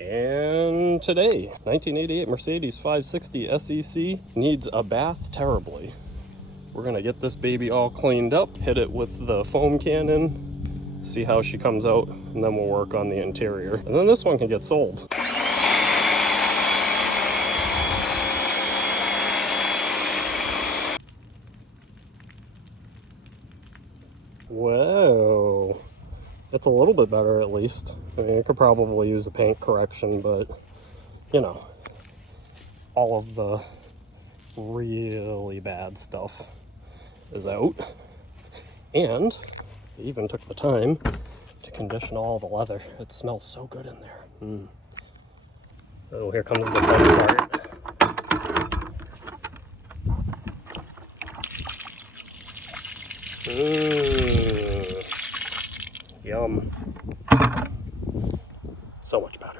And today, 1988 Mercedes 560 SEC needs a bath terribly. We're gonna get this baby all cleaned up, hit it with the foam cannon, see how she comes out, and then we'll work on the interior. And then this one can get sold. Whoa. It's a little bit better at least. I mean, it could probably use a paint correction, but you know, all of the really bad stuff is out. And I even took the time to condition all the leather. It smells so good in there. Oh, here comes the fun part. Yum. So much better.